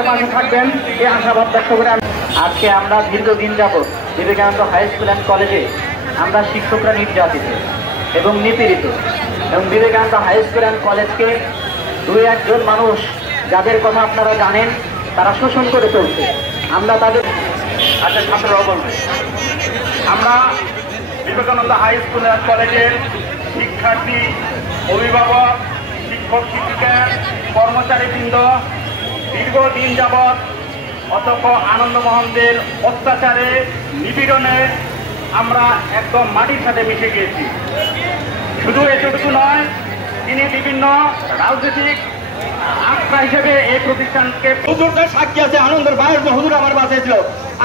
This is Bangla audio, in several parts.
আমাদের পাশে থাকবেন এই আশাবাদ ব্যক্ত করে আজকে আমরা দীর্ঘদিন যাবৎ বিবেকানন্দ হাই স্কুল অ্যান্ড কলেজে আমরা শিক্ষকরা নির্যাতিত এবং নিপীড়িত, এবং বিবেকানন্দ হাই স্কুল অ্যান্ড কলেজকে দুই একজন মানুষ যাদের কথা আপনারা জানেন তারা শোষণ করে চলছে। আমরা তাদের ছাত্ররাও বলবে, আমরা বিবেকানন্দ হাই স্কুল অ্যান্ড কলেজের শিক্ষার্থী, অভিভাবক, শিক্ষক শিক্ষিকা, কর্মচারীবৃন্দ দীর্ঘদিন যাবৎ অধ্যক্ষ আনন্দমোহনদের অত্যাচারে, নিপীড়নে আমরা একদম মাটির সাথে মিশে গিয়েছি। শুধু এতটুকু নয়, তিনি বিভিন্ন রাজনৈতিক আস্থা হিসেবে এই প্রতিষ্ঠানকে হুজুরদের সাক্ষী আছে। আনন্দের ভাইয়ের হুজুর আমার বাসায় ছিল,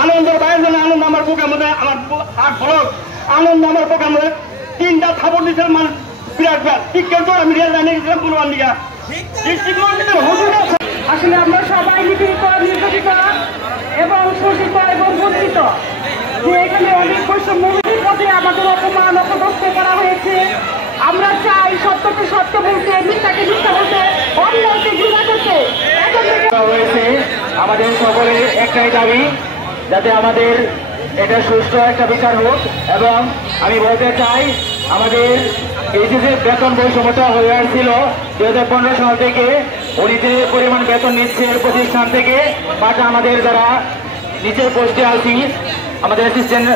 আনন্দের ভাইয়ের জন্য আনন্দ আমার বুকের মধ্যে আমার হাত ফলক, আনন্দ আমার বুকের মধ্যে 3টা থাপড় দিচ্ছেন মানুষ বিরাট ব্যাট ঠিক কেউ আমি রিয়াল জানিয়ে গেছিলাম পুরবান দিকা ডিস্ট্রিক্ট মন্ত্রীদের হুজুর আছে। আসলে আমরা সবাই নিপীড়িত, নির্যাতিত এবং শোষিত এবং বঞ্চিত, যে এখানে অনেক বৈষম্যের পথে আমাদের অপমান অপদস্থ করা হয়েছে। আমরা চাই সত্যকে সত্য বলতে, মিথ্যাকে মিথ্যা বলতে, অন্যায়কে ঘৃণা করতে। হয়েছে আমাদের সকলের একটাই দাবি, যাতে আমাদের এটা সুষ্ঠু একটা বিচার হোক। এবং আমি বলতে চাই, আমাদের এই যে বেতন বৈষম্যতা হয়ে আসছিল 2015 সাল থেকে, উনি যে পরিমাণ বেতন নিচ্ছে প্রতিষ্ঠান থেকে, বাট আমাদের যারা নিচের পোস্টে আছি, আমাদের অ্যাসিস্ট্যান্ট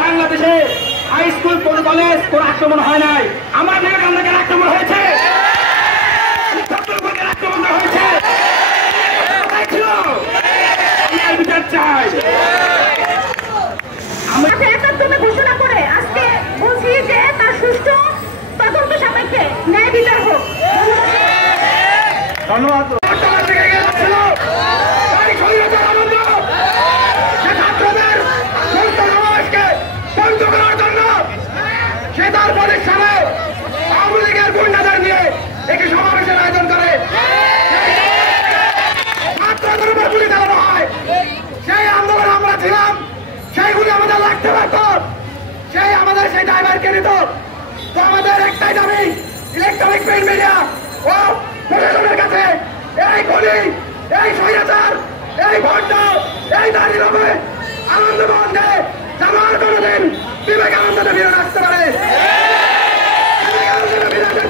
বাংলাদেশে হাই স্কুল কোন কলেজ কোন আক্রমণ হয় নাই, আমার বিবেকানন্দের আক্রমণ হয়েছে, আক্রমণ হয়েছে, বিচার চাই। ঘোষণা করে আজকে বলছি যে তার সুষ্ঠু তদন্ত সাপেক্ষে ন্যায় বিচার হোক। ধন্যবাদ। সে তার প্রতিষ্ঠানে আওয়ামী লীগের গুন্ডাদের নিয়ে একটি সমাবেশের আয়োজন করে, ছাত্রদের উপর গুলি চালানো হয়। সেই আন্দোলনে আমরা ছিলাম, সেইগুলি আমাদের লাগতে পারত, সেই আমাদের সেই ড্রাইভারকে নিত। তো আমাদের একটাই দাবি, ইলেকট্রনিক প্রিন্ট মিডিয়া ও প্রশাসনের কাছে এই গুলি, এই স্বৈরাচার, এই ভণ্ড, এই দাঁড়িয়ে হবে আনন্দমোহনকে যেন আর কোনোদিন বিবেকানন্দকে ফিরে আসতে পারে,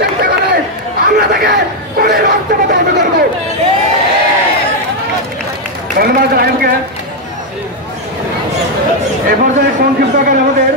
চেষ্টা করে আমরা তাকে করে রক্তপাত করব। ধন্যবাদ রায়নকে। এ পর্যায়ে সংক্ষিপ্ত আকারে আমাদের